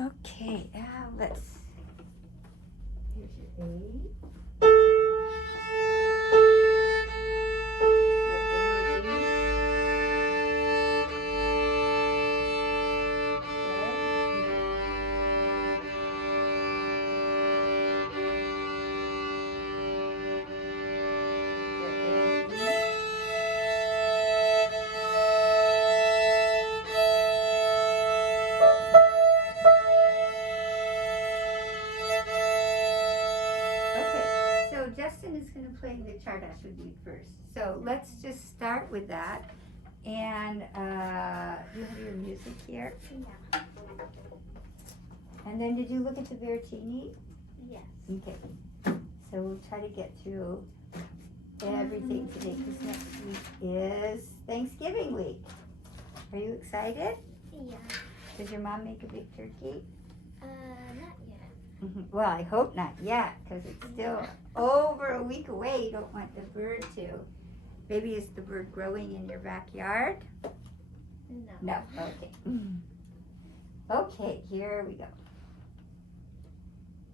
Okay, now let's, here's your A. Justin is going to play the Csárdás with you first. So let's just start with that. And you have your music here? Yeah. And then did you look at the Veracini? Yes. Okay. So we'll try to get through everything today because next week is Thanksgiving week. Are you excited? Yeah. Does your mom make a big turkey? Not yet. Well, I hope not yet, because it's still over a week away. You don't want the bird to. Maybe is the bird growing in your backyard? No. No, okay. Okay, here we go.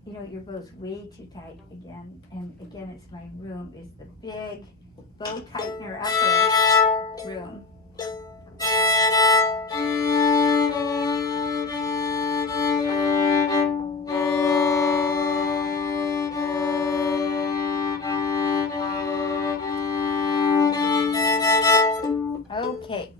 You know, your bow's way too tight again. And again, it's my room, is the big bow tightener upper room. Okay.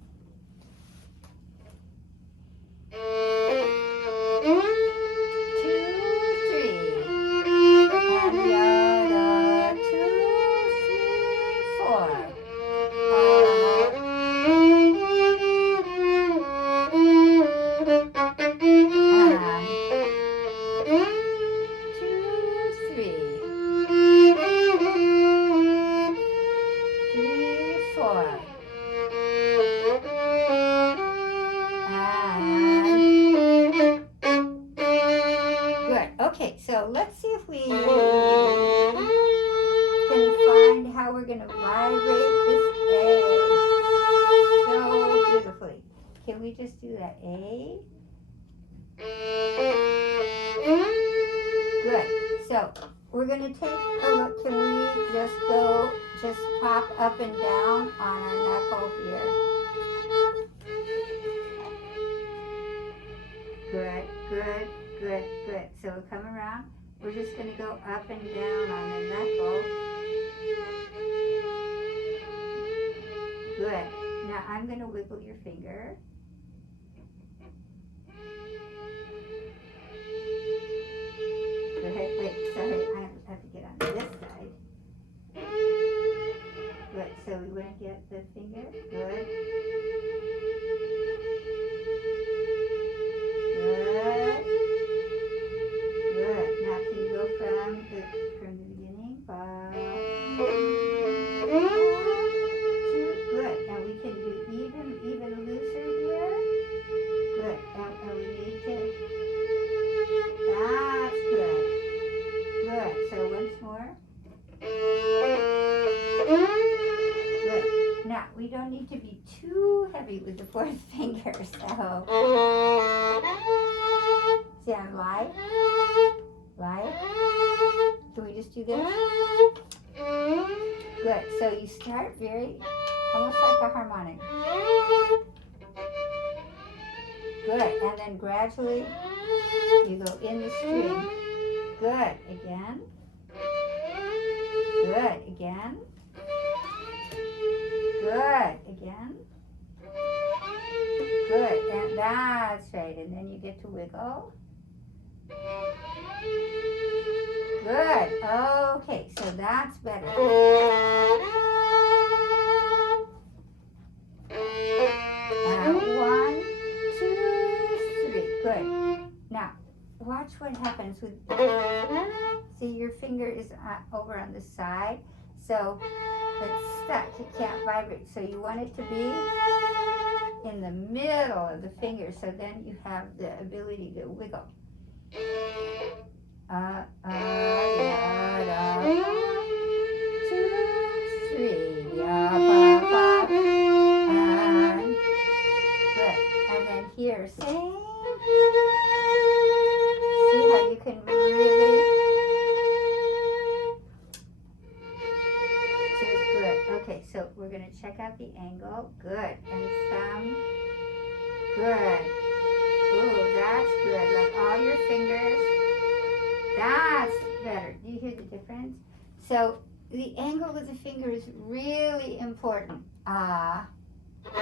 Okay, so let's see if we can find how we're going to vibrate this A so beautifully. Can we just do that A? Good. So we're going to take a look. Can we just pop up and down on our knuckle here? Good, good. Good, good. So we'll come around. We're just going to go up and down on the knuckle. Good. Now I'm going to wiggle your finger. Good. Wait, sorry. I have to get on this side. Good. So we want to get the finger. Good. Good. Good. Now can you go from the beginning? 5, 2. Good. Now we can do even looser here. Good. And we need to. That's good. Good. So once more. Good. Now we don't need to be too heavy with the fourth finger. So. Stand light. Light. Can we just do this? Good. So you start almost like a harmonic. Good. And then gradually you go in the string. Good. Again. Good. Again. Good. Again. Good. And that's right. And then you get to wiggle. Good. Okay, so that's better. Now, 1, 2, 3. Good. Now, watch what happens with. See, your finger is over on the side, so it's stuck. It can't vibrate. So you want it to be in the middle of the finger, so then you have the ability to wiggle. Da, 2, 3, ba, ba. And good. And then here, same. you can really choose. Good. Okay, so we're going to check out the angle. Good. And thumb. Good. Ooh, that's good. Like all your fingers. That's better. Do you hear the difference? So the angle of the finger is really important. Ah. So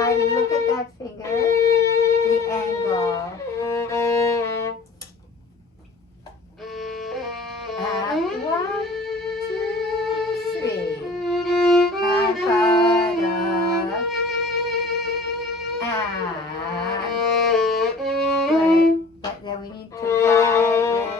I look at that finger, the angle. 1, 2, 3. Good. But then we need to vibrate.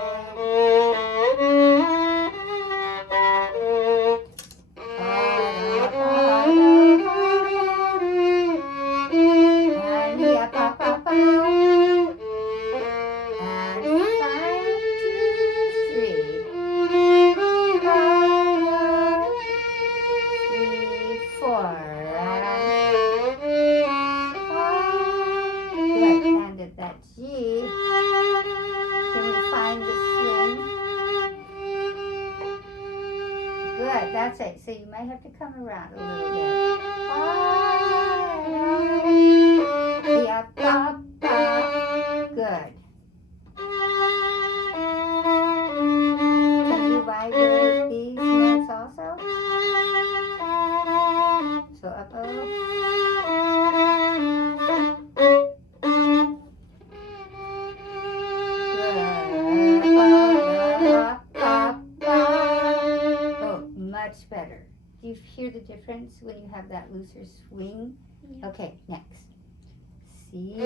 That G, can we find the swing? Good, that's it. So you might have to come around a little bit. Yeah, ba, ba. Good. Can you vibrate these notes also? So up, oh. Much better. Do you hear the difference when you have that looser swing? Yeah. Okay, next. C. 1,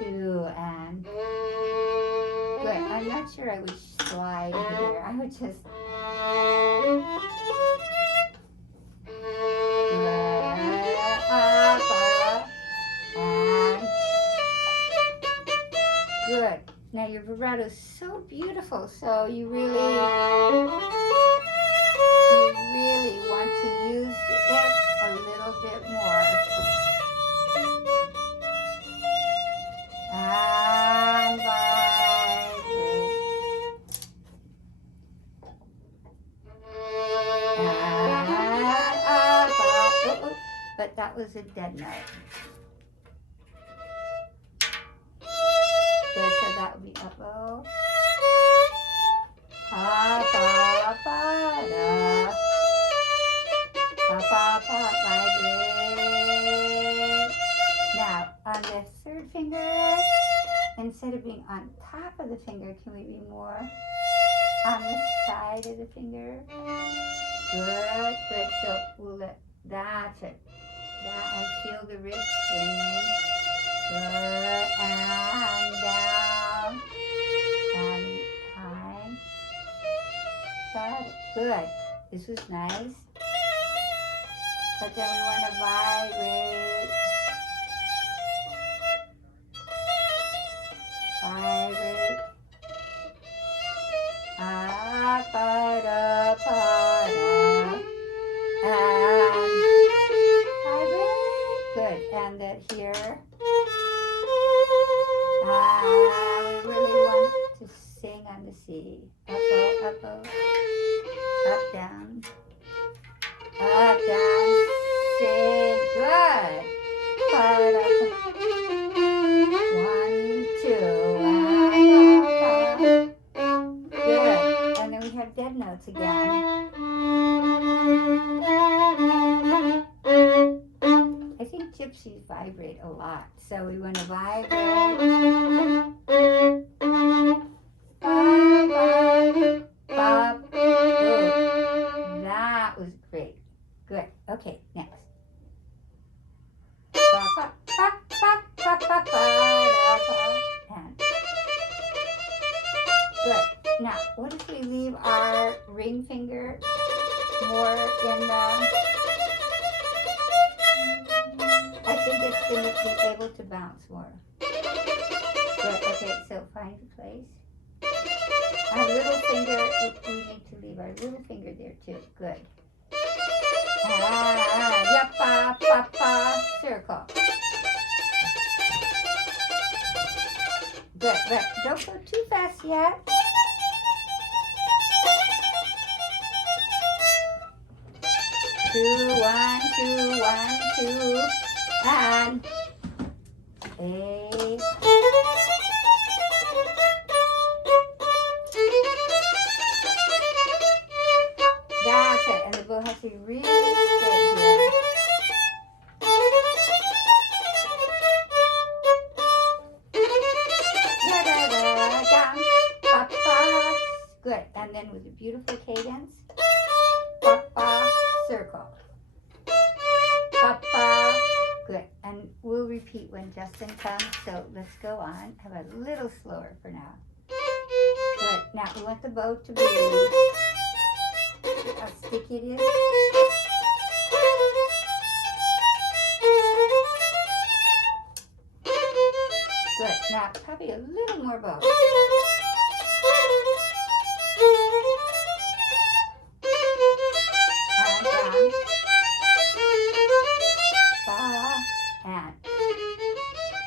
2, and good. I'm not sure I would slide here. I would just good. Now your vibrato is so beautiful, so you really want to use it a little bit more. And vibrate. But that was a dead note. Good, so that would be up, oh. Pa, pa, pa, da. Pa, pa, pa, vibrate. Now, on the third finger, instead of being on top of the finger, can we be more on the side of the finger? Good, good. So we'll let, that's it. That, and feel the wrist swinging. Good, and down, and time. Got it. Good. This was nice. But then we want to vibrate. Vibrate. Ah, ba, da, ba, da. And vibrate. Good. And that here. We really want to sing on the C. Up, oh, up, down, sing. Good. 1, 2, good. And then we have dead notes again. I think gypsies vibrate a lot, so we want to vibrate. That was great. Good. Okay, next. And good. Now, what if we leave our ring finger more in the... I think it's going to be able to bounce more. Good. Okay, so find the place. Our little finger, we need to leave our little finger there too. Good. Yappa, papa, circle. Good, but don't go too fast yet. 2, 1, 2, 1, 2, and A. That's it, and the bow has to be really straight here. Da da da da, pa pa. Good, and then with a beautiful cadence, pa pa, circle. Pa pa. Good, and we'll repeat when Justin comes. So let's go on. Have a little slower for now. Good. Now we want the bow to be. See how sticky it is? Good. Now probably a little more bow. And down. Ba and.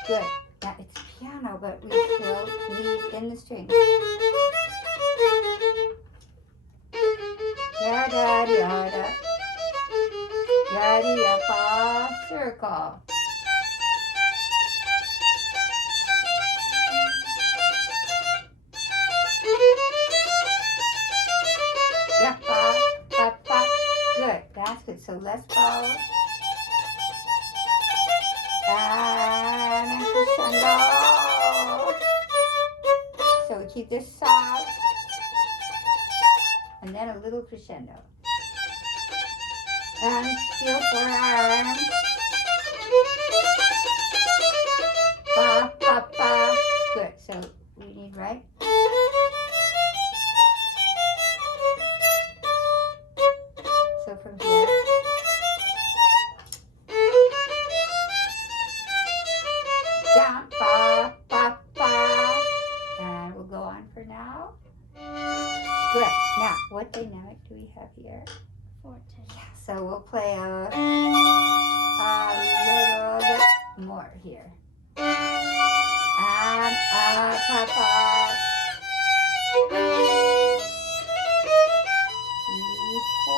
Good. Now it's piano, but we still need in the string. Yada yada. Yada yada. Circle. Yappa, papa. Good. That's good. So let's bow. And crescendo. So we keep this soft. And then a little crescendo. And feel for arms. Pa, pa, pa. Good. So we need, right? So from here. Down, pa, pa, pa. And we'll go on for now. Good. Now, what dynamic do we have here? 4/10. Yeah, so we'll play a little bit more here. And pa, pa. 3, 4.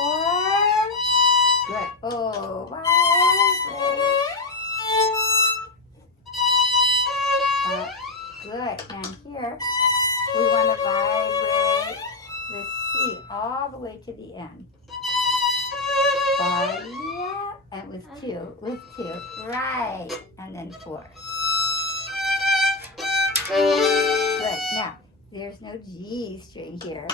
Good. Oh, vibrate. Good. And here, we want to vibrate the C all the way to the end. Yeah, and with 2, right, and then 4. Good. Now, there's no G string here.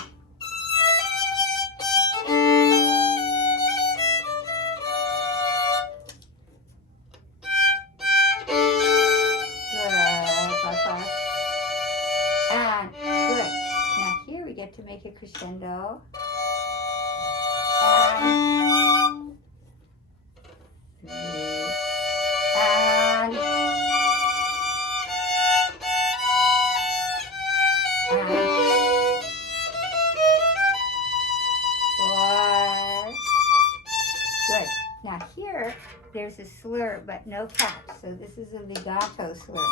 And good. Now here we get to make a crescendo. And 3. And 4. Good. Now here there's a slur but no catch. So this is a legato slur.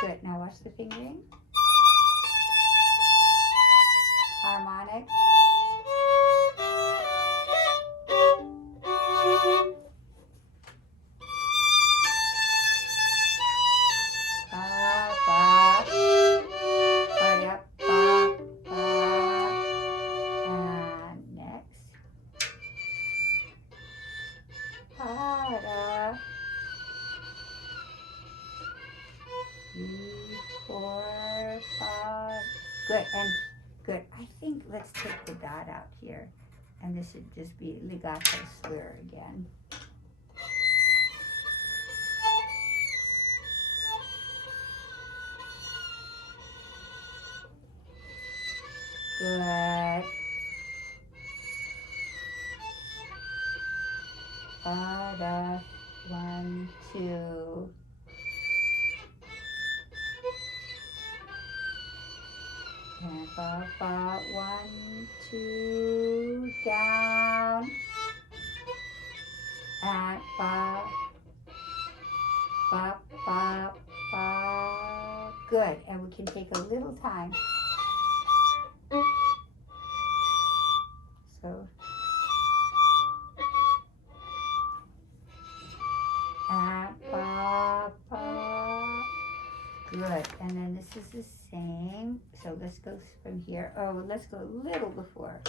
Good. Now watch the fingering. Harmonic. Ba, ba. Hurry up. Ba, ba. And next. Pa, da. 3, 4, 5. Good. And good. I think let's take the dot out here. And this should just be legato slur again. Good. ba, da. 1, 2. And ba, ba. 1, 2. Down. And ba, ba, ba, ba. Good. And we can take a little time. So. And ba, ba. Good. And then this is the same. So let's go from here. Oh, let's go a little before.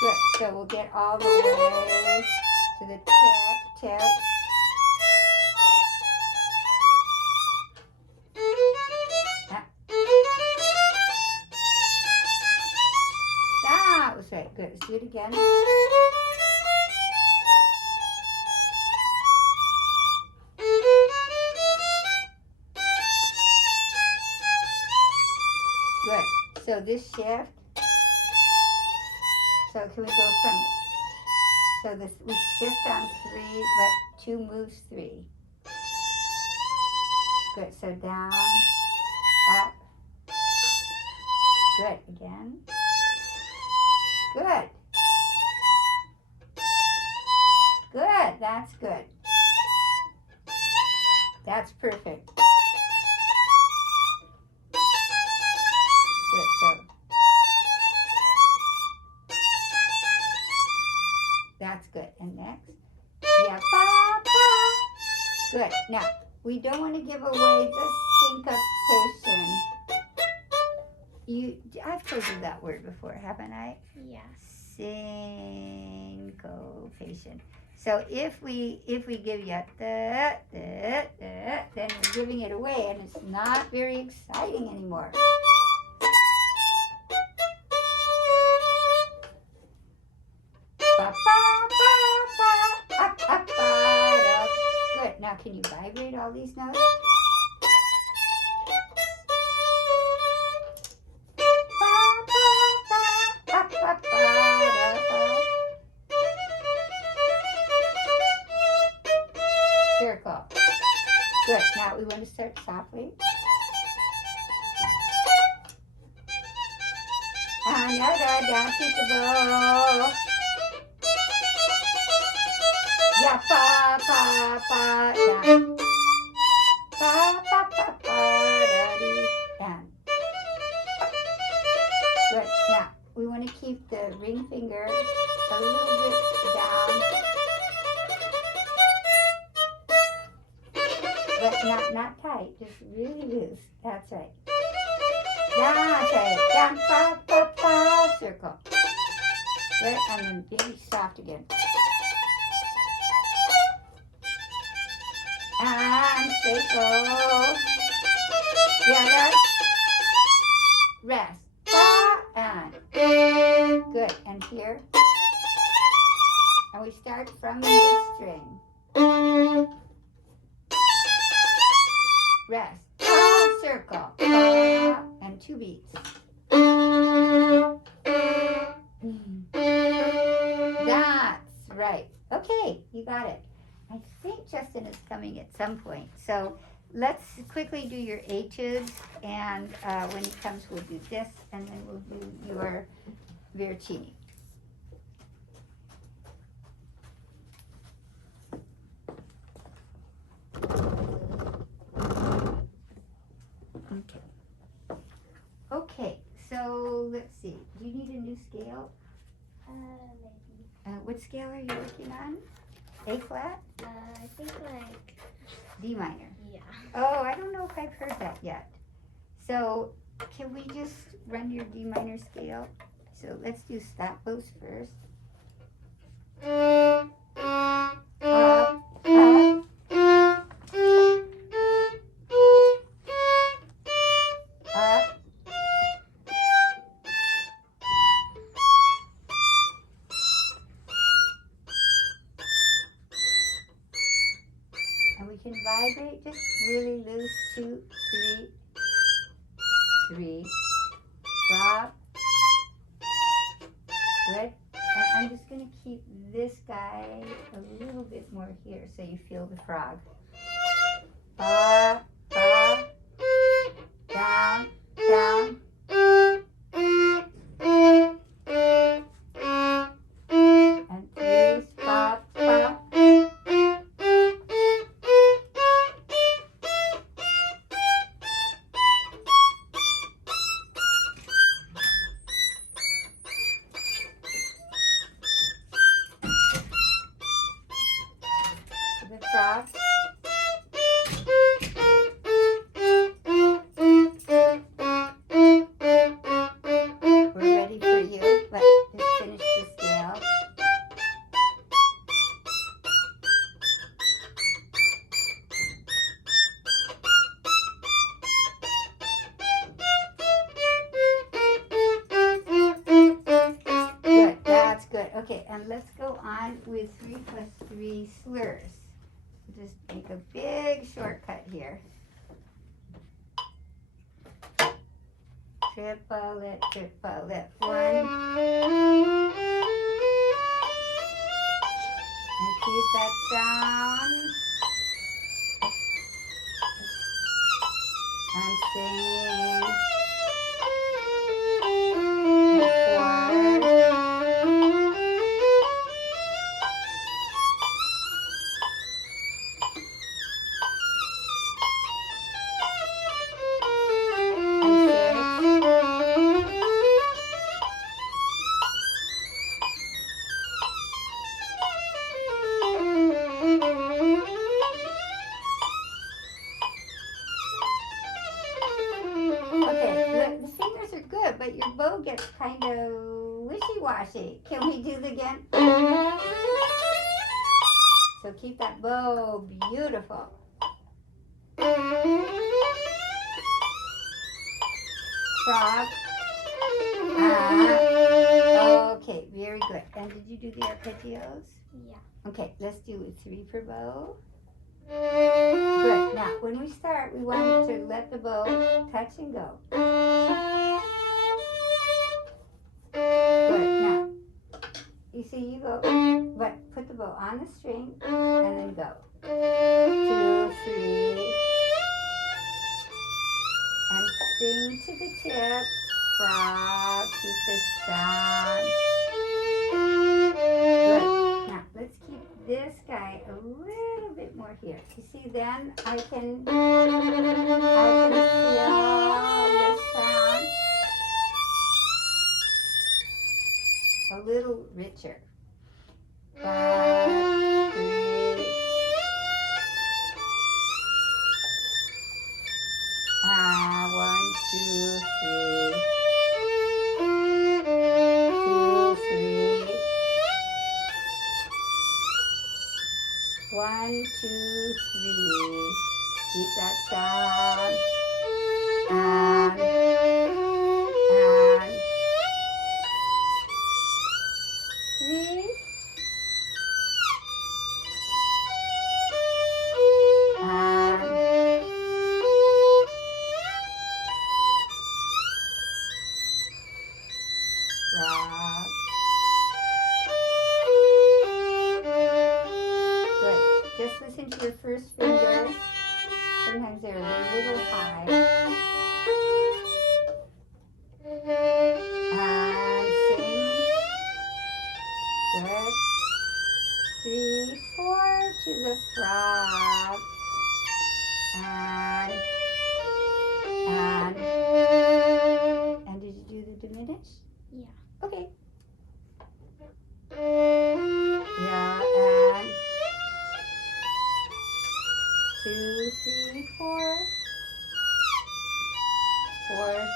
Good. So we'll get all the way to the tip. That was right. Good. Let's do it again. Good. So this shift. So can we go from, so this, we shift on 3, but 2 moves 3. Good, so down, up. Good, again. Good. Good, that's good. That's perfect. Good, so. That's good. And next. Yeah, ba, ba. Good. Now, we don't want to give away the syncopation. I've told you that word before, haven't I? Yeah. Syncopation. So if we give you then we're giving it away and it's not very exciting anymore. Ba, ba, ba, ba, up, da. Good. Now can you vibrate all these notes? Circle. Good. Now we want to start softly. And down, keep the bow. Yeah, pa, pa, pa, down. Pa, pa, pa, pa, da, dee, and. Good. Now, we want to keep the ring finger a little bit down. But not tight, just really loose. That's right. That's right. Down, pa, pa, pa, circle. Good, and then very soft again. And circle. Yeah, rest. Pa, and. Good, and here. And we start from the string. Rest. Pa, circle. Pa, and 2 beats. That's right. Okay, you got it. I think Justin is coming at some point. So let's quickly do your etudes, and when he comes, we'll do this, and then we'll do your Veracini. Okay. Okay, so let's see. Do you need a new scale? Maybe. What scale are you working on? A flat? I think like D minor. yeah. Oh, I don't know if I've heard that yet. So can we just run your D minor scale? So let's do stop bows first. Up, up. Up. And we can vibrate just really really loose, 2, 3, 3, drop. Good. And I'm just going to keep this guy a little bit more here so you feel the frog. Ba, ba, down, down. And 3, ba, ba. The frog. We're ready for you, but just finish the scale. Good, that's good. Okay, and let's go on with 3 plus 3 slurs. Just make a big shortcut here. Triple it, 1. And keep that sound. And sing. And 4. But your bow gets kind of wishy-washy. Can we do it again? So keep that bow beautiful. Frog. Okay, very good. And did you do the arpeggios? Yeah. Okay, let's do it. 3 per bow. Good. Now, when we start, we want to let the bow touch and go. Good. Now, you see, you go, but put the bow on the string and then go. 2, 3. And sing to the tip. Frog. Keep the sound. Good. Now, let's keep this guy a little bit more here. You see, then I can feel the sound a little richer. 5, 3. 1, 2, 3. 2, 3. 1, 2, 3. Keep that sound. And 3. Rock. Good. Just listen to your first finger. Sometimes they're a little high. And sing. Good. 3, 4 to the frog. And did you do the diminish? Yeah. Okay. Yeah, and 2, 3, 4. 4.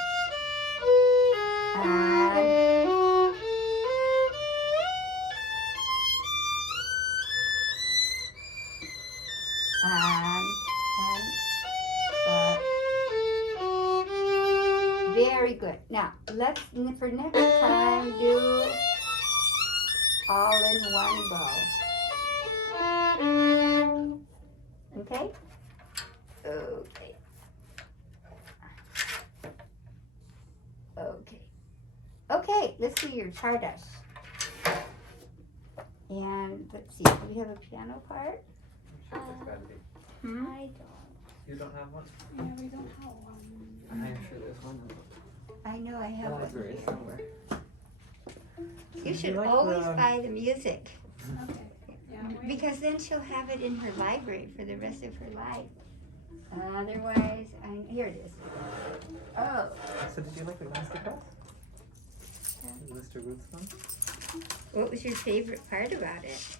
Very good. Now, let's, for next time, do all in one bow. Okay? Okay. Okay. Okay, let's do your Czardas. And let's see, do we have a piano part? I'm sure there's gotta be. Hmm? I don't. You don't have one? Yeah, we don't have one. I'm sure there's one in I know I the have one library here. somewhere. You should like always the- buy the music, Okay. Yeah. because then she'll have it in her library for the rest of her life. Otherwise, here it is. Oh, So did you like the masterclass? The Mr. Ruth's one? what was your favorite part about it?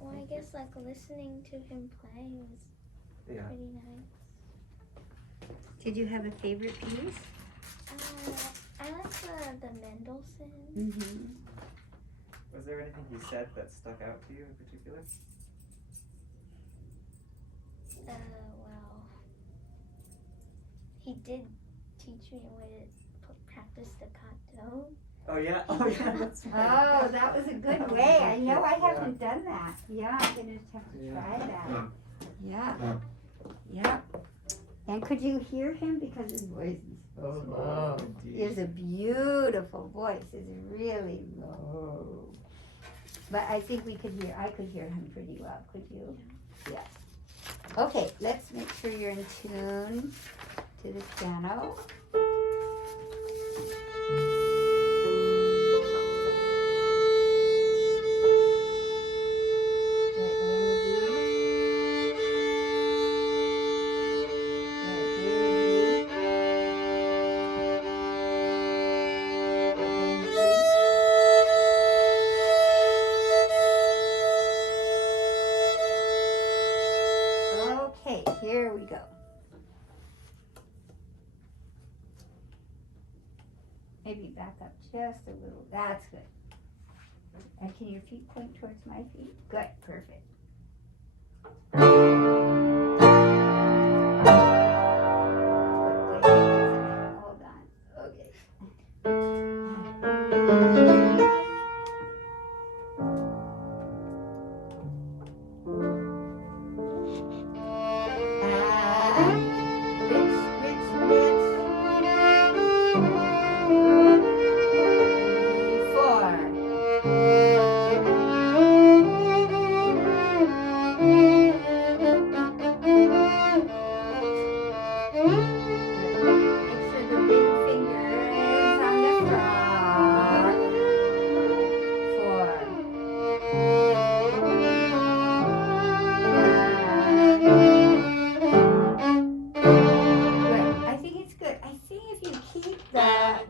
Well, I guess like listening to him play was Yeah. pretty nice. Did you have a favorite piece? I like the Mendelssohn. Mm-hmm. Was there anything he said that stuck out to you in particular? Well, he did teach me a way to practice staccato. Oh yeah, oh yeah, that's Oh, that was a good way. I know I haven't done that. Yeah, I'm gonna have to try that. Yeah. Yeah. And could you hear him? Because his voice is Oh, low He has a beautiful voice. It's really low. But I think I could hear him pretty well. Could you? Yes. Okay, let's make sure you're in tune to the piano. Okay, here we go. Maybe back up just a little. That's good. And can your feet point towards my feet? Good, perfect. Wait a second. Hold on. Okay.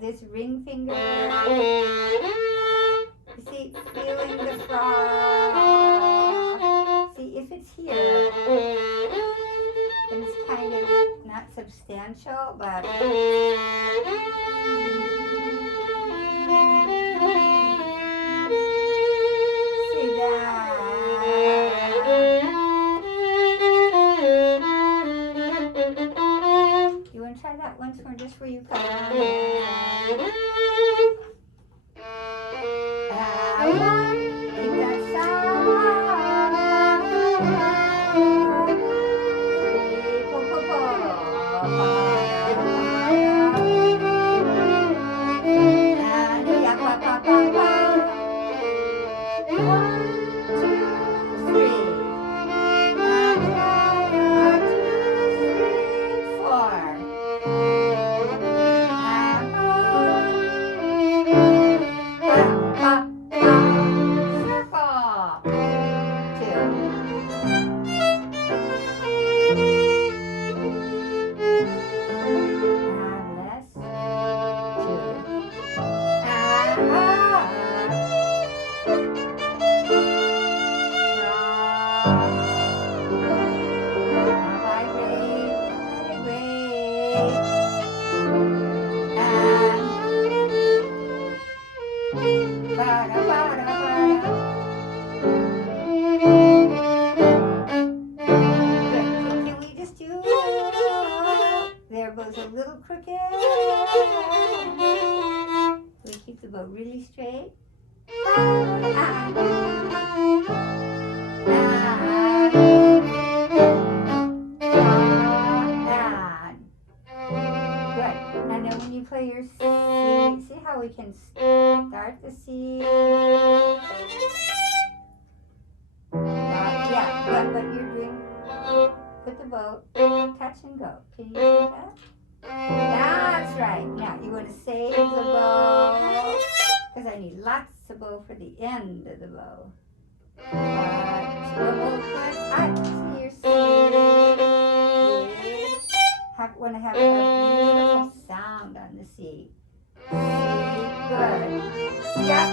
This ring finger, you see, feeling the froth. See, if it's here, then it's kind of not substantial, but see that. You want to try that once more, just where you come. There goes a little crooked. We keep the bow really straight. can start the C. Yeah, what you're doing, put the bow, touch and go. Can you do that? That's right. Now you want to save the bow, because I need lots of bow for the end of the bow. See your C. Want to have a beautiful sound on the C. C, good. Yeah,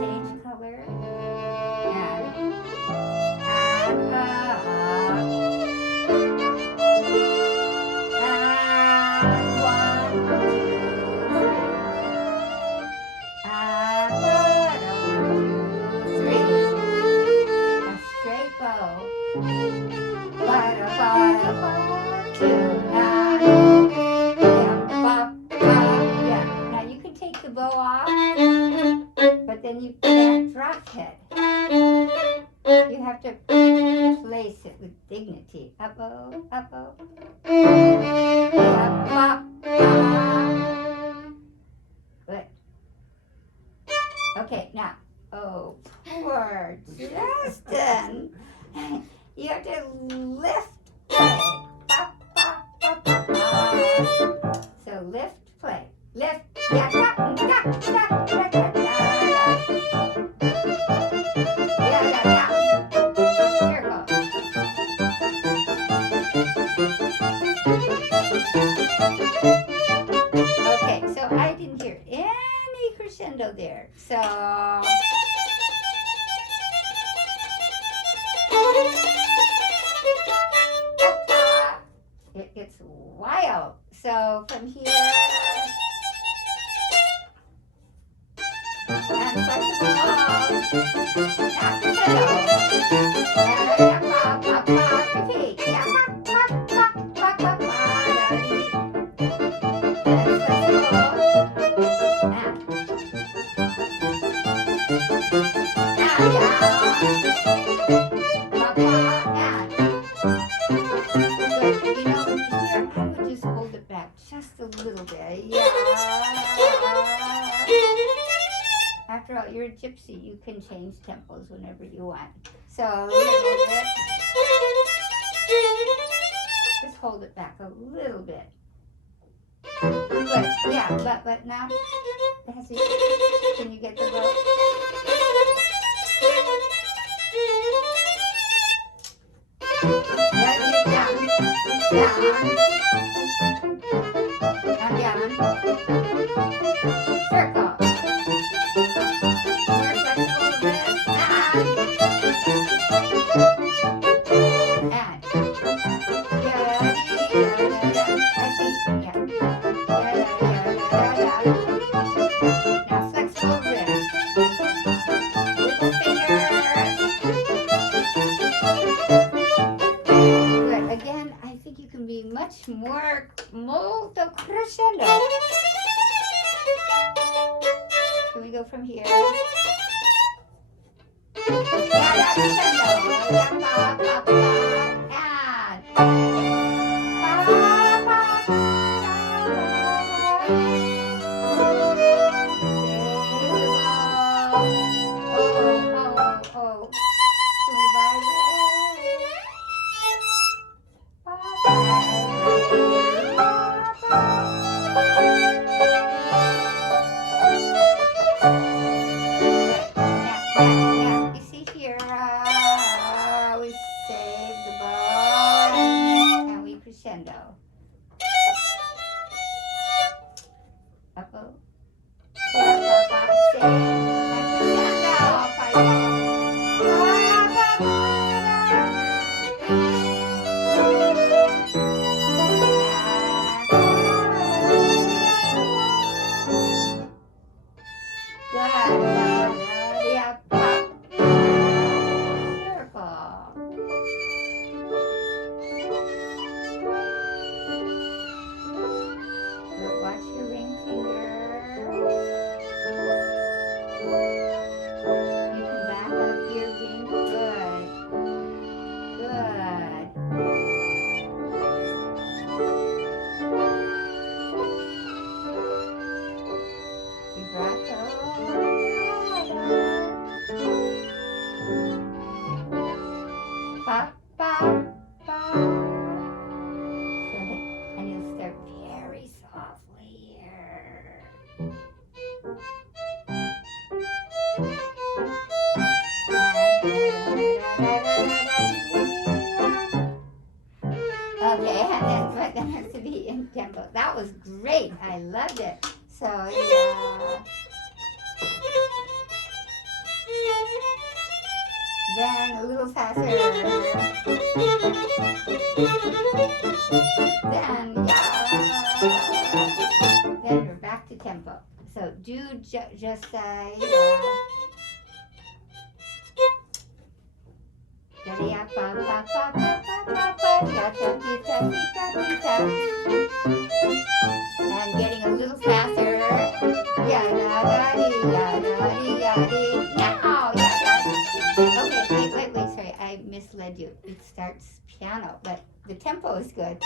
change color. Now you can take the bow off, but then you can't drop it. You have to place it with dignity. Up-bow, up-bow. Good. Okay, now, oh, poor Justin. You have to lift play. So lift play. Lift. Yeah, circle. Okay, so I didn't hear any crescendo there. So it gets wild. So from here and flexible repeat. Just a little bit, yeah. After all, you're a gypsy. You can change tempos whenever you want. So a little bit. Just hold it back a little bit. Good, yeah, but now it has to. Can you get the bow? Down. Circle. Your flexible wrist and now flexible wrist. Little fingers. Good. Again, I think you can be much more molto crescendo. Can we go from here? Crescendo. Up-bow. Stay. Okay, and then but that has to be in tempo. That was great. I loved it. So yeah. Then a little faster. Then then we're back to tempo. So do just say and getting a little faster. Now, okay, wait, sorry, I misled you. It starts piano, but the tempo is good.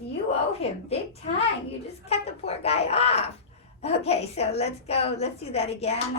You owe him big time. You just cut the poor guy off. Okay, so let's go. Let's do that again.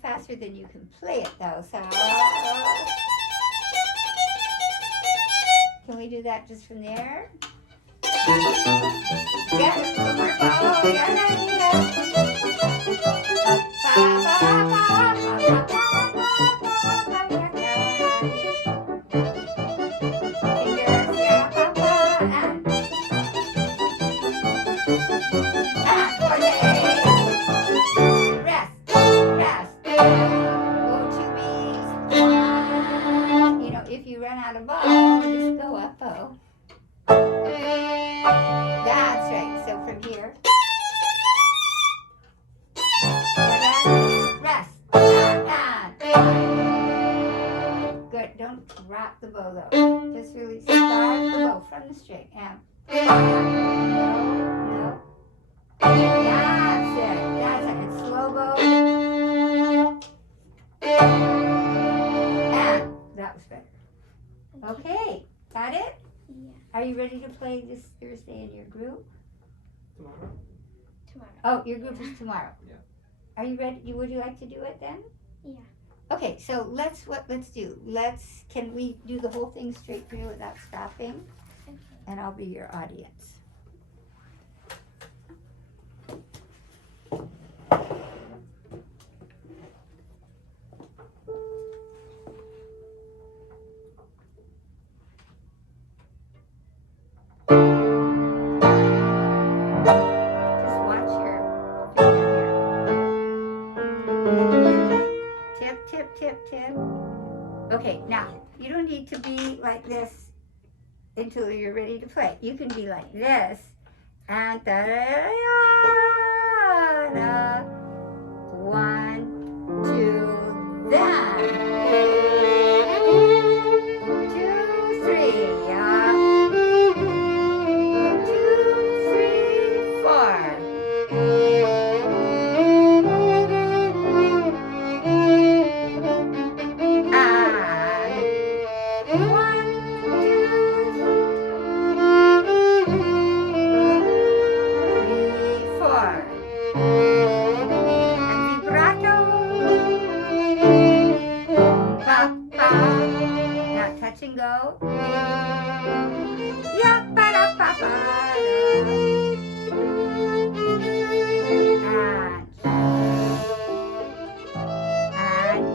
Faster than you can play it though, so can we do that just from there? If you run out of ball, just go up, oh. That's right. So from here. Rest. Good. Don't drop the bow though. Just really start the bow from the string. And no. That's it. That's it. It's slow bow. And that was better. Okay, got it? Yeah. Are you ready to play this Thursday in your group? Tomorrow? Tomorrow. Oh, your group is tomorrow. Yeah. Are you ready? Would you like to do it then? Yeah. Okay, so let's do. Can we do the whole thing straight through without stopping? Okay. And I'll be your audience. Tip. Okay, now you don't need to be like this until you're ready to play. You can be like this and da da da da. 1, 2, then 2, 3, 2, 3, 4. And go. Yeah, ba da ba ba. And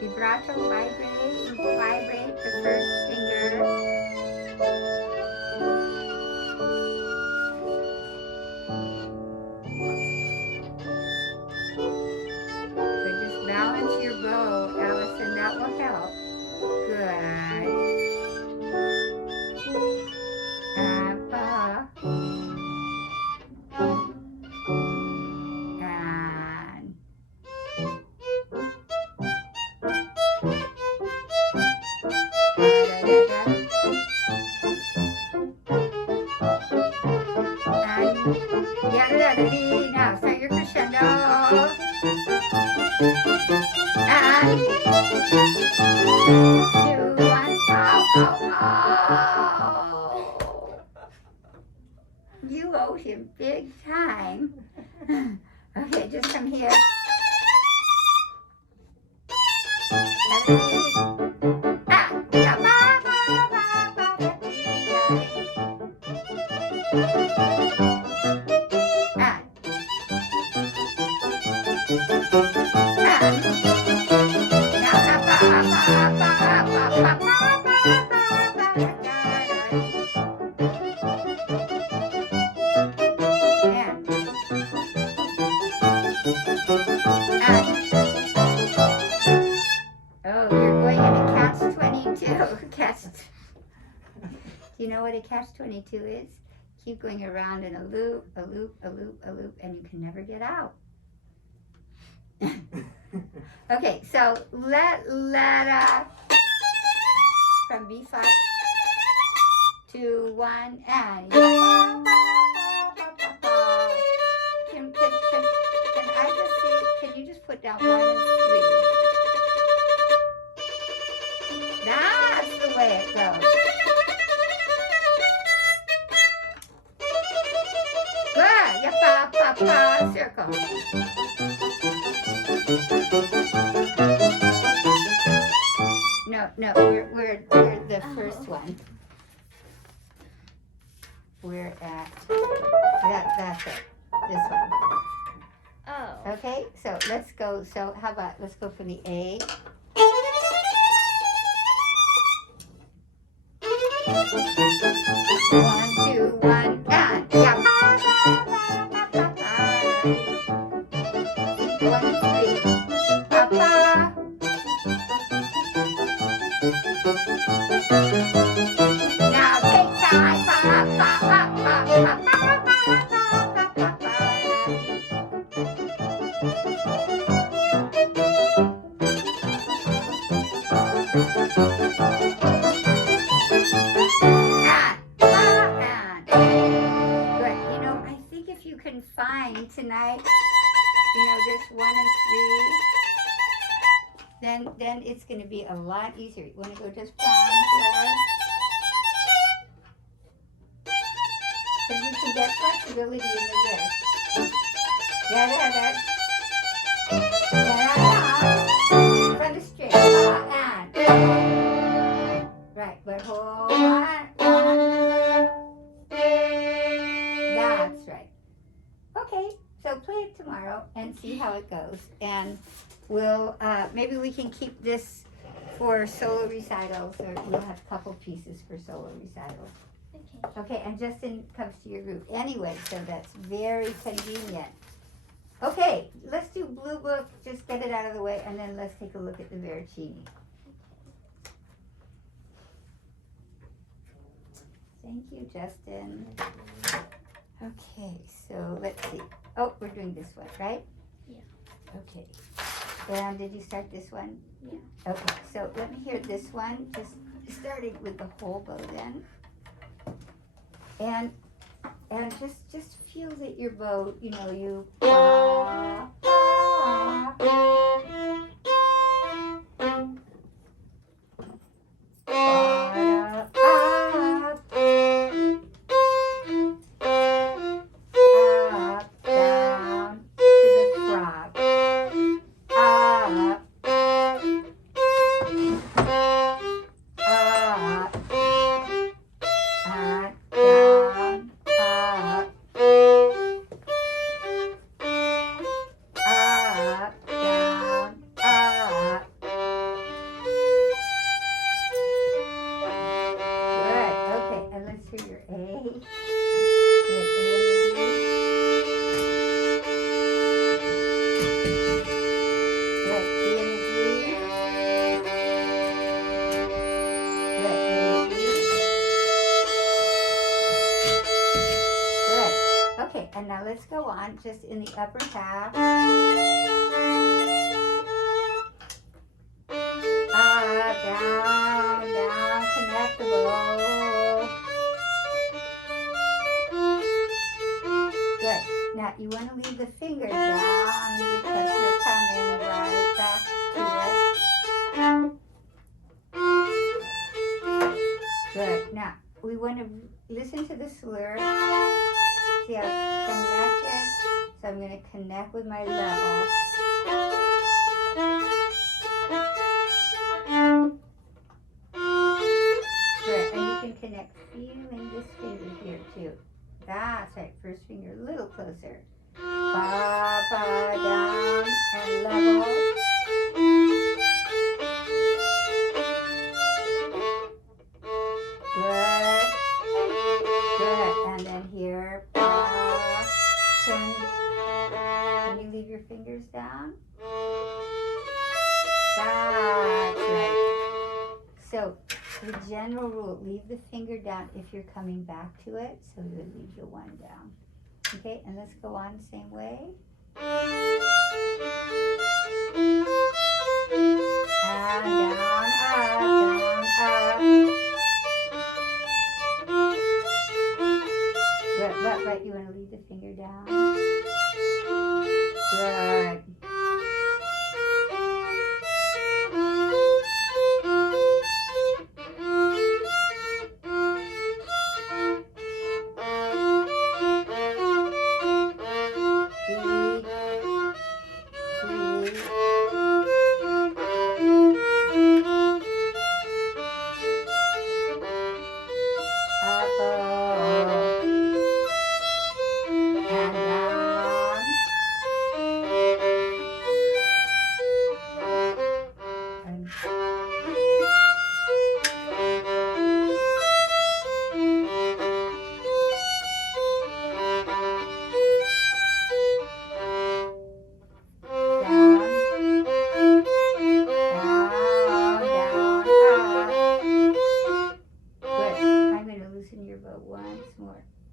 Vibrato, vibrate the first finger. But just balance your bow, Allison, that will help. Good. Abba. Now start your crescendo. And 2, 1. Oh. You owe him big time. Okay, just come here. Do you know what a catch-22 is? Keep going around in a loop, a loop, a loop, a loop, and you can never get out. Okay, so let from B5 to 1 and can I just see? Can you just put down 1 and 3? That's the way it goes. Good. Yeah, circle. No, we're the first one. We're at that's it. This one. Oh. Okay, so let's go. So how about let's go for the A. 1, 2, 1, and yeah. 1, 3. Papa. Now take time. Good. You know, I think if you can find tonight you know, just 1 and 3, then it's going to be a lot easier. You want to go just 1, 4. Because you can get flexibility in the wrist. Da da da. From the string. And. Right, but hold on. That's right. Okay, so play it tomorrow and see how it goes. And we'll, maybe we can keep this for solo recitals, or we'll have a couple pieces for solo recitals. Okay. Okay, and Justin comes to your group anyway, so that's very convenient. Okay, let's do Blue Book, just get it out of the way, and then let's take a look at the Veracini. Thank you, Justin. Okay, so let's see. Oh, we're doing this one, right? Yeah. Okay. And did you start this one? Yeah. Okay, so let me hear this one, just starting with the whole bow then. And just feel that your bow, you know, you And now let's go on just in the upper half. Up, down, down, connect the bow. Good. Now you want to leave the finger down because you're coming right back to it. Good. Now we want to listen to the slur. See how it's connected? So I'm going to connect with my level. Good, and you can connect feeling this finger here too. That's right, first finger a little closer. Ba, ba, down, and level. Good. Good, and then here. Can you leave your fingers down? That's right. So the general rule, leave the finger down if you're coming back to it. So you would leave the 1 down. Okay, and let's go on the same way. And down, up. Good, but you want to leave the finger down. Good.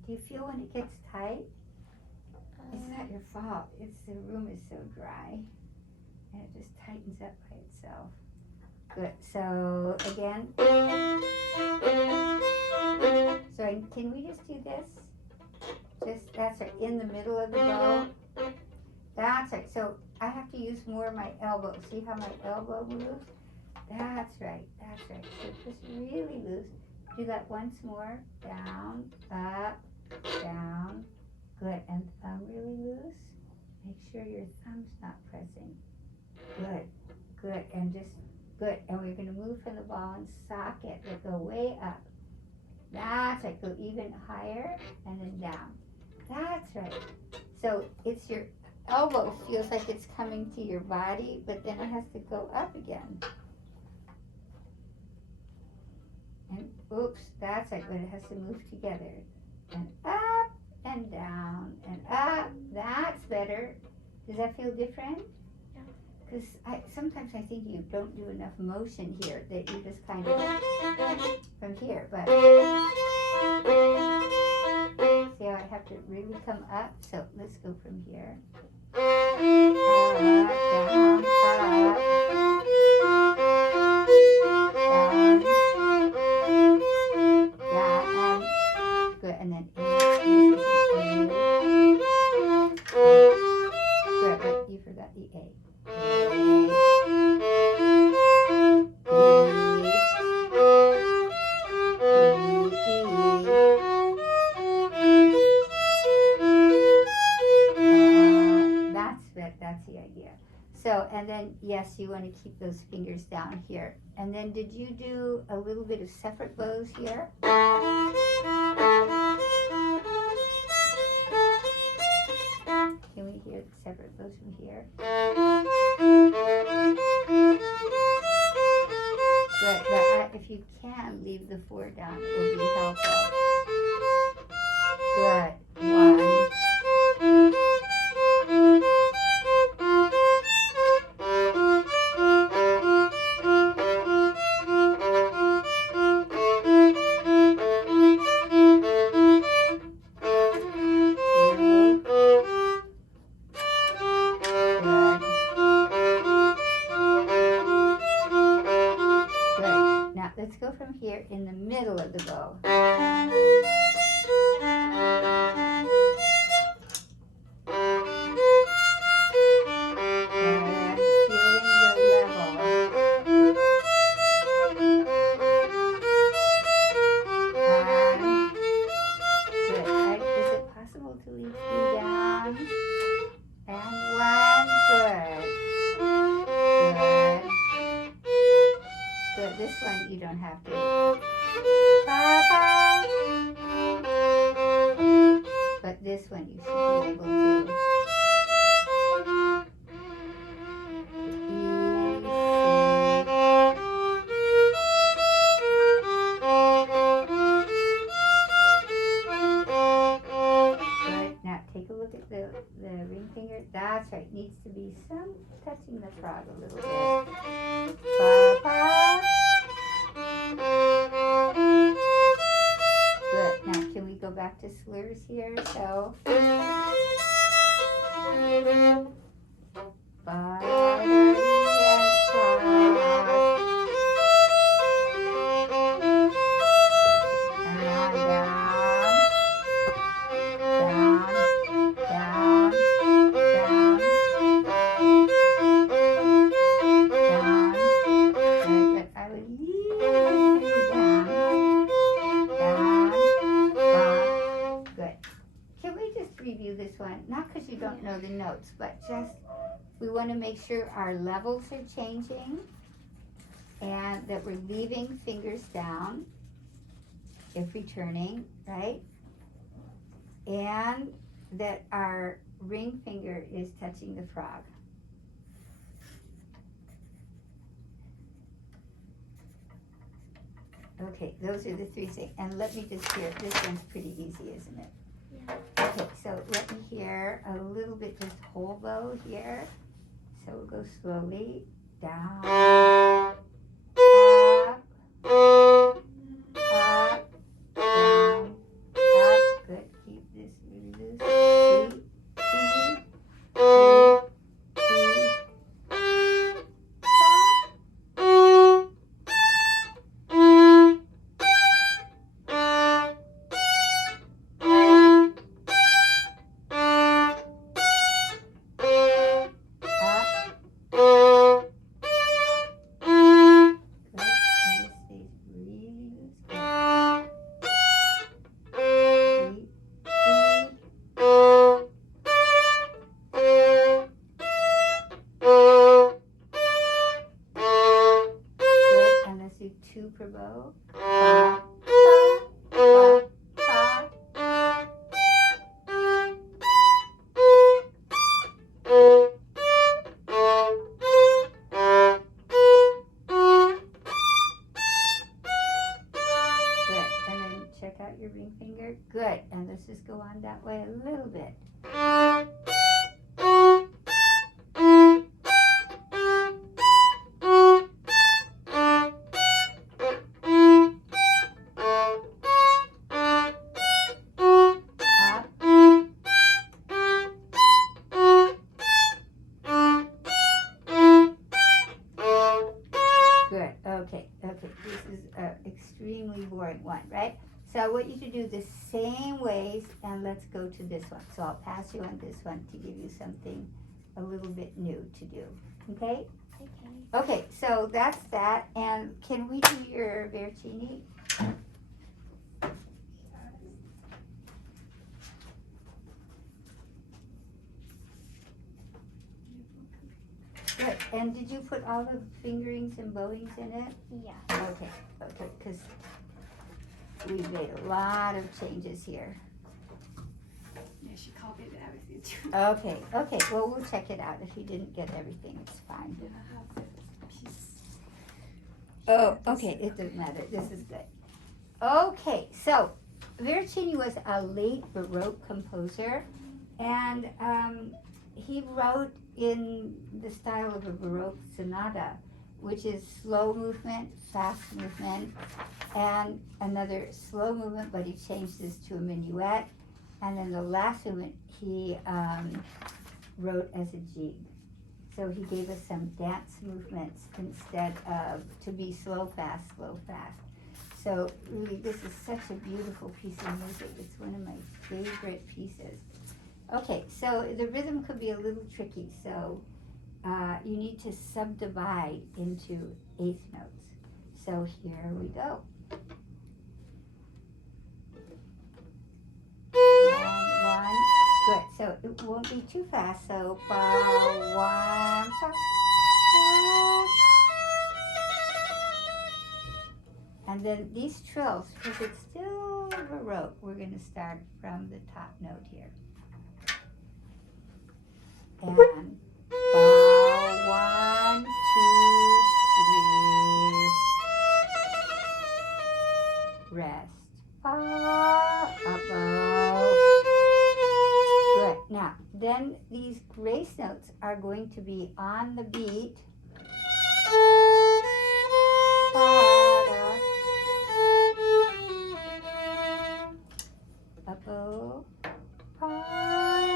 Do you feel when it gets tight? It's not your fault. It's the room is so dry. And it just tightens up by itself. Good. So again. So can we just do this? Just, that's right, in the middle of the bow. That's That's right. So I have to use more of my elbow. See how my elbow moves? That's right. That's right. So just really loose. Do that once more. Down, up, down. Good. And thumb really loose. Make sure your thumb's not pressing. Good. Good. And just good. And we're going to move from the ball and socket. We'll go way up. That's right. Go even higher and then down. That's right. So it's your elbow feels like it's coming to your body, but then it has to go up again. And oops, that's right, but it has to move together. And up and down and up. That's better. Does that feel different? Yeah. Because sometimes I think you don't do enough motion here, that you just kind of from here, but see how I have to really come up? So let's go from here. Up, down, up. Good, and then in. Good, but you forgot the A. That's the idea. So, and then, yes, you want to keep those fingers down here. And then did you do a little bit of separate bows here? Can we hear the separate bows from here? Good, but if you can, leave the 4 down. It will be helpful. Good. 1. Let's go from here in the middle of the bow. And feeling the level. Good. Right? Is it possible to leave 3 down? And 1. Good. Good. Good. This one you don't have to. Papa. But this one you should be able to. Good. Now take a look at the ring finger. That's right. Needs to be some touching the frog a little bit. Papa. Good. Now, can we go back to slurs here? So, not because you don't know the notes, but just we want to make sure our levels are changing and that we're leaving fingers down if returning, right? And that our ring finger is touching the frog. Okay, those are the 3 things. And let me just hear, this one's pretty easy, isn't it? Yeah. Okay, so let me hear a little bit, just whole bow here. So we'll go slowly down, up, up, down, up. Good. Keep this really loose. C, super bow. Ba, ba, ba, ba. Good. And then check out your ring finger. Good. And let's just go on that way a little bit. Good. Okay. Okay. This is an extremely boring one, right? So I want you to do the same ways, and let's go to this one. So I'll pass you on this one to give you something a little bit new to do. Okay? Okay. Okay. So that's that. And can we do your Veracini? Good. And did you put all the fingerings and bowings in it? Yeah. Okay. Okay. Because we've made a lot of changes here. Yeah, she copied everything too. Okay, okay, well, we'll check it out. If you didn't get everything, it's fine. And I have the piece. Oh, okay, it doesn't matter. This is good. Okay, so Veracini was a late Baroque composer, and he wrote in the style of a Baroque sonata, which is slow movement, fast movement, and another slow movement, but he changed this to a minuet. And then the last movement he wrote as a jig. So he gave us some dance movements instead of to be slow, fast, slow, fast. So really, this is such a beautiful piece of music. It's one of my favorite pieces. Okay, so the rhythm could be a little tricky. So you need to subdivide into eighth notes. So here we go. And one, good. So it won't be too fast. So ba, one, ba, ba. And then these trills, because it's still Baroque, we're going to start from the top note here. And ba, one, two, three. Rest. Ba, up, bow. Good. Now, then these grace notes are going to be on the beat. Ba, da. Up, bow. Ba,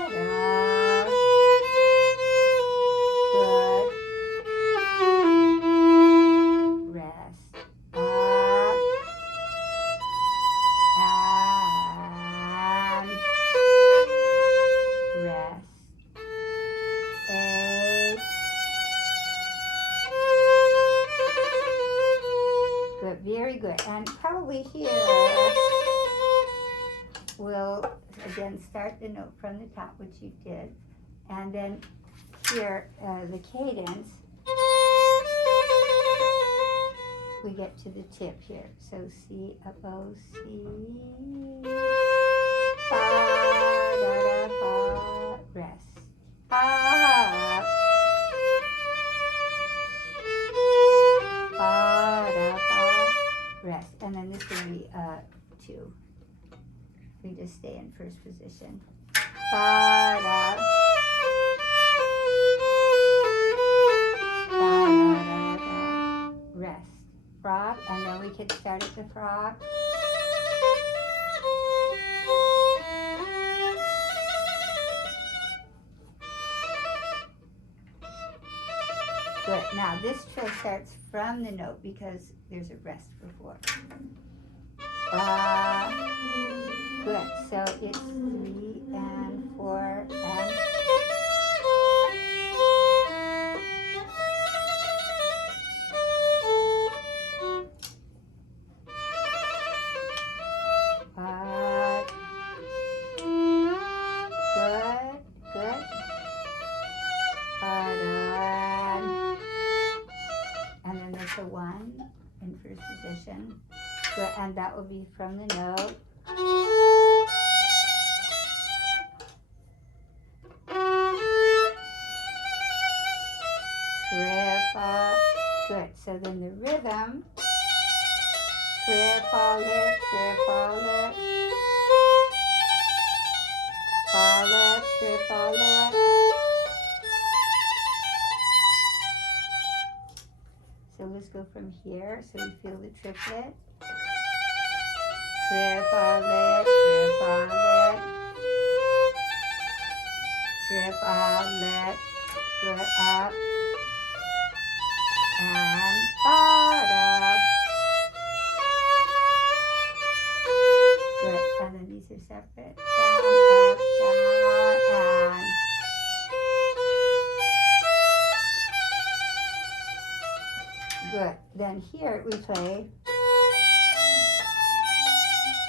da. Good. Rest. Up. And rest. Eight. Good, very good. And probably here we'll again start the note from the top, which you did, and then here the cadence. We get to the tip here. So C, up, O, C, fa, da, da, fa, rest. Up, fa, da, fa, rest. And then this will be 2. We just stay in first position. Fa, da, rest. Frog, and then we could start at the frog. Good. Now this trill starts from the note because there's a rest before. Good. So it's 3 and 4 and. Good, good. And then there's a 1 in first first position. Good, and that will be from the note. Triple. Good. So then the rhythm. Triplet, triplet. Triplet, triplet. So let's go from here. So we feel the triplet. Triplet, triplet. Triplet. Good, up. And bottom. Good, and then these are separate. Down, up, down, and good. Then here we play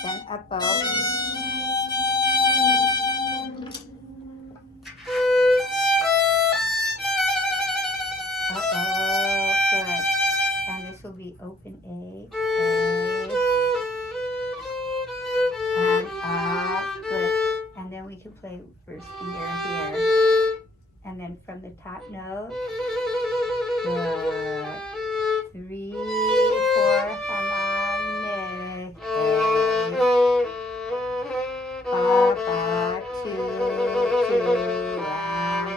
then up bow. Uh-oh, good. And this will be open A, and up, good. And then we can play first finger here. And then from the top note, good. 3, 4, harmonic. Ba, 2, 2, and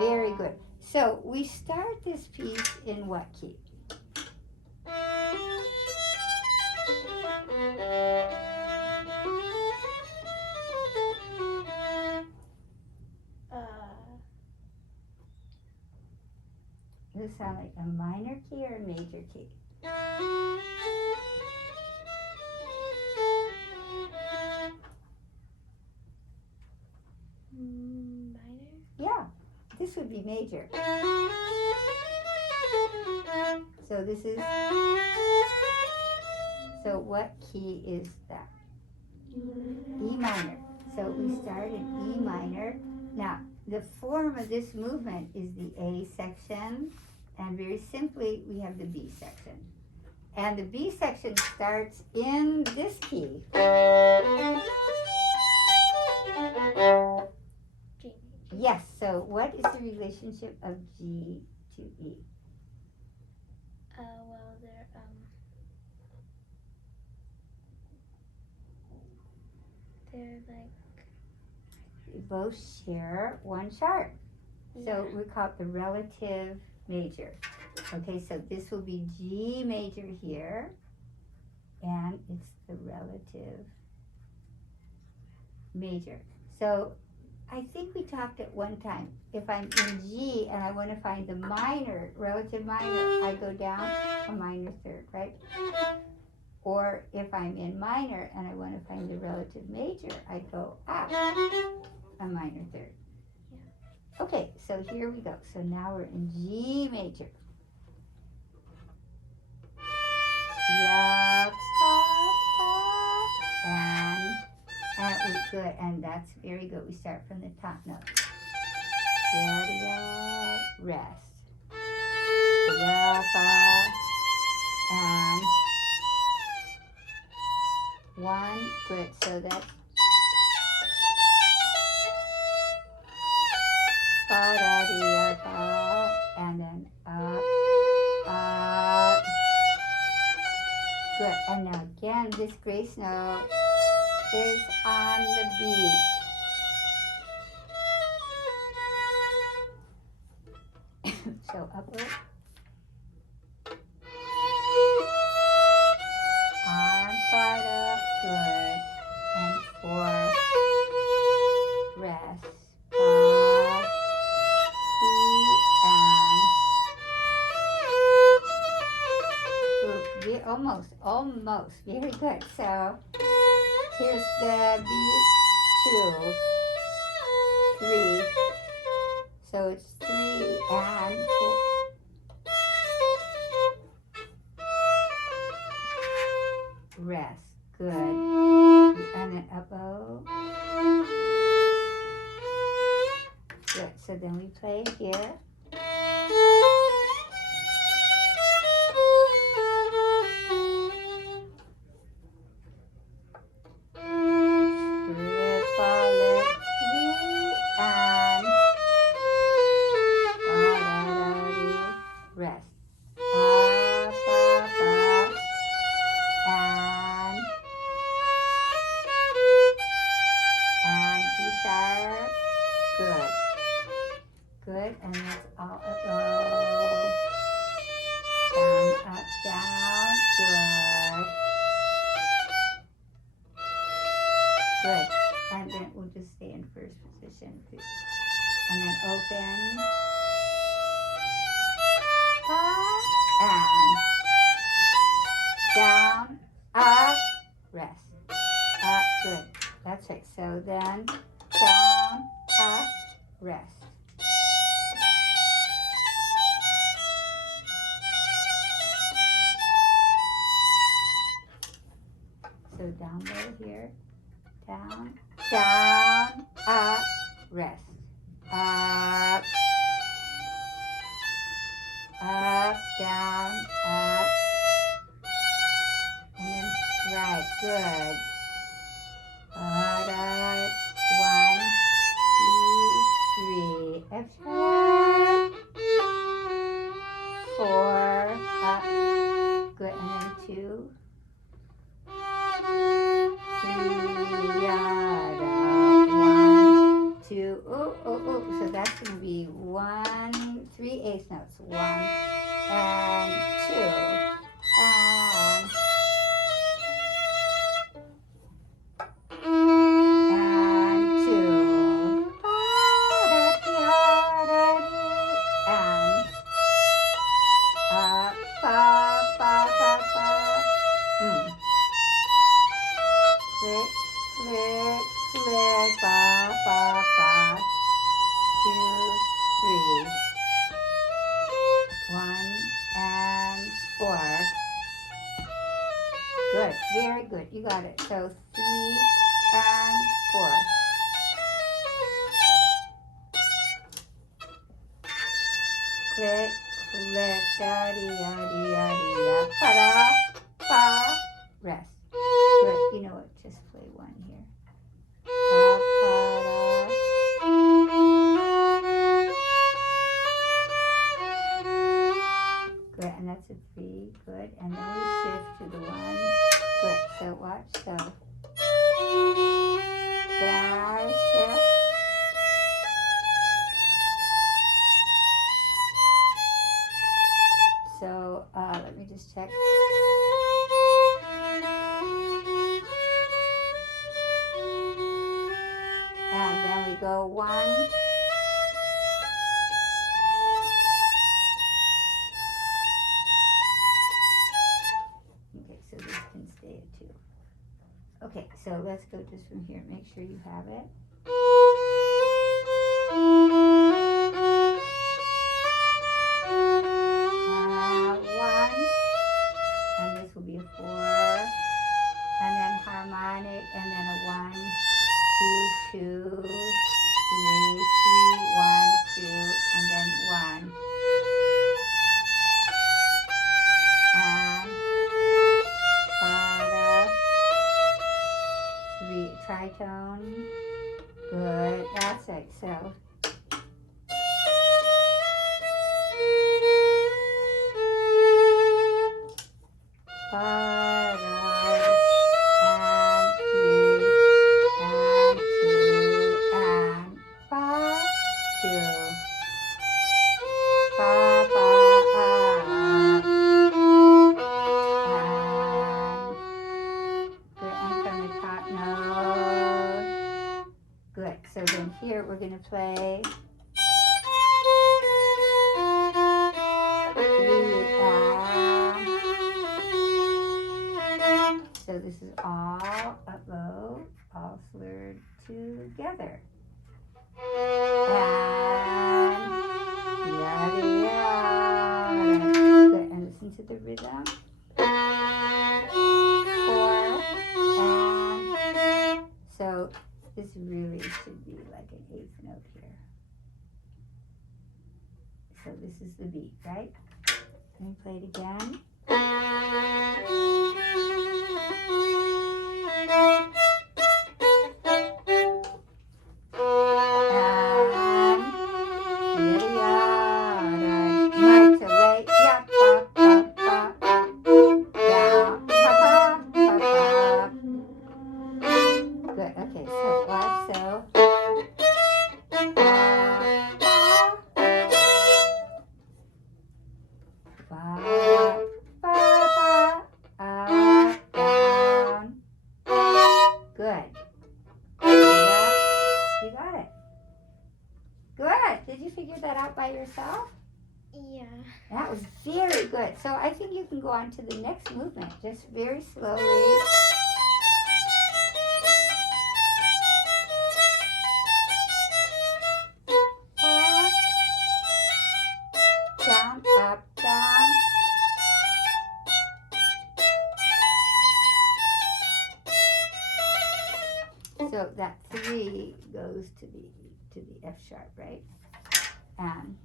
very good. So we start this piece in what key? Does it sound like a minor key or a major key? Minor? Yeah, this would be major. So this is, so what key is that? E minor. So we start in E minor. Now, the form of this movement is the A section, and very simply, we have the B section. And the B section starts in this key. G major. Yes, so what is the relationship of G to E? Well, they're like, They both share one sharp. So we call it the relative major. Okay, so this will be G major here, and it's the relative major. So I think we talked at one time, if I'm in G and I want to find the minor, relative minor, I go down a minor third, right? Or if I'm in minor and I want to find the relative major, I go up a minor third. Okay, so here we go. So now we're in G major. Yeah, and that was good, and that's very good. We start from the top note. Yeah, rest. Yeah, and 1, good. So that's and then up, up. Good. And now again, this grace note is on the beat. So upward. On, flat up, good. And 4, rest. Almost, very good. So here's the beat, 2, 3. So it's 3 and 4. Rest, good. And then up bow. Good. So then we play here. and it's all up, low. Down, up, down. Good. Good. And then we'll just stay in first position. And then open. Up and down, up, rest. Up, good. That's right. So then down, up, rest. So down low here. Down, down, up, rest. Up, up, down, up. And then right, good. One, two, three. Exhale. 4, up. Good, and then 2. 3, yada. 1, 2. Oh, oh, oh. So that's going to be 1, 3 eighth notes. 1 and 2 and 2. And pa, pa, pa, pa. Click, click, click, pa, pa, pa. 2, 3. 1 and 4. Good, very good. You got it. So 3 and 4. Click, click, da di da di da di da. Pa da, pa. Rest. Good. You know what? Just play 1 here. Pa, pa, da. Good, and that's a 3, good, and then we shift to the 1, good, so watch, so, dash, shift, so, let me just check, and then we go 1, so this can stay at 2. Okay, so let's go just from here. Make sure you have it. One, and this will be a 4, and then harmonic, and then a 1, 2, 2, 3, 3, 1, 2, and then 1. And tritone. Good. That's it. So so then here we're going to play 3 so this is all up low, all slurred together. And yada yada. Good, and listen to the rhythm. 4 and so this really should be like an 8th note here. So this is the beat, right? Let me play it again. Good, okay, so watch, so figured that out by yourself? Yeah. That was very good. So I think you can go on to the next movement, just very slowly. Down, up, down. So that 3 goes to the F sharp, right? And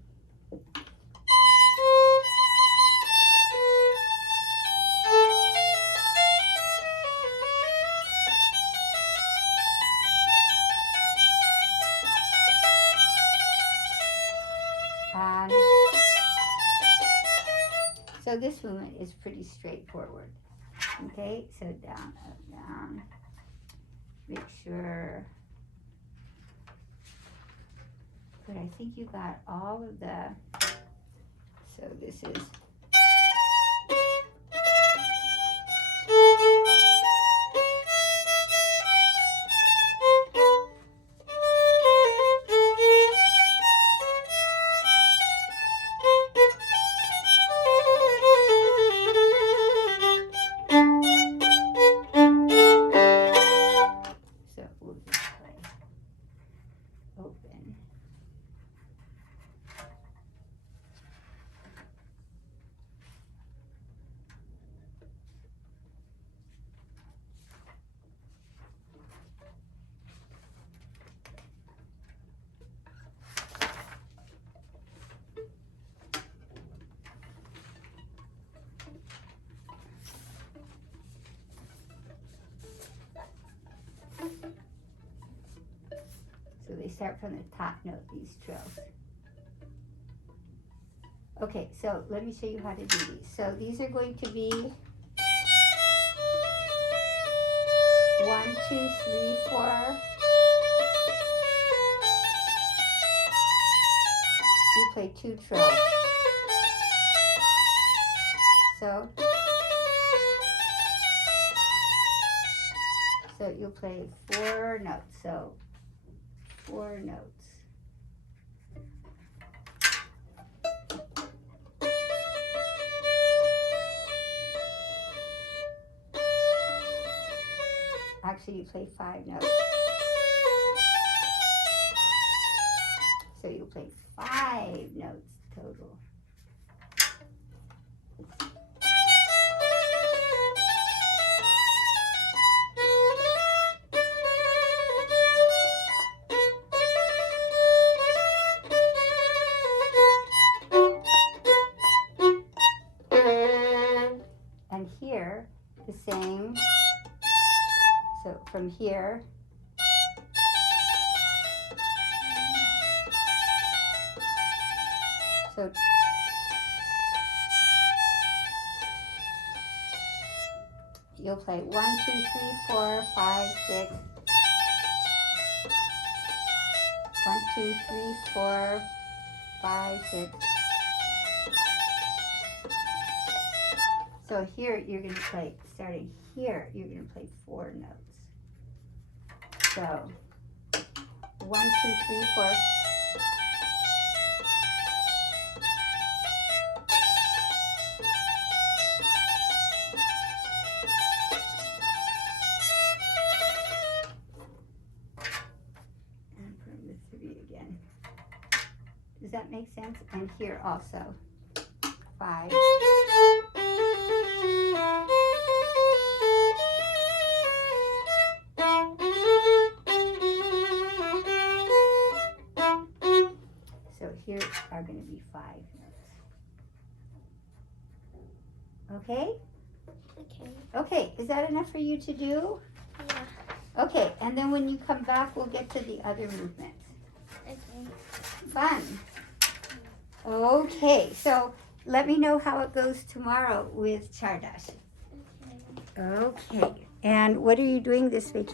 so this movement is pretty straightforward. Okay, so down, up, down. Make sure. Good, I think you got all of the, so this is. Open. So they start from the top note, these trills. Okay, so let me show you how to do these. So these are going to be 1, 2, 3, 4. You play 2 trills. So you'll play 4 notes. So 4 notes. Actually, you play 5 notes. So you play 5 notes total. And here, the same. So from here, so you'll play 1, 2, 3, 4, 5, 6. 1, 2, 3, 4, 5, 6. So here you're going to play, starting here, you're going to play 4 notes. So 1, 2, 3, 4. And from the 3 again. Does that make sense? And here also 5. So here are going to be 5 notes. Okay? Okay. Okay, is that enough for you to do? Yeah. Okay, and then when you come back, we'll get to the other movements. Okay. Fun. Okay, so let me know how it goes tomorrow with Csárdás. Okay. Okay, and what are you doing this vacation?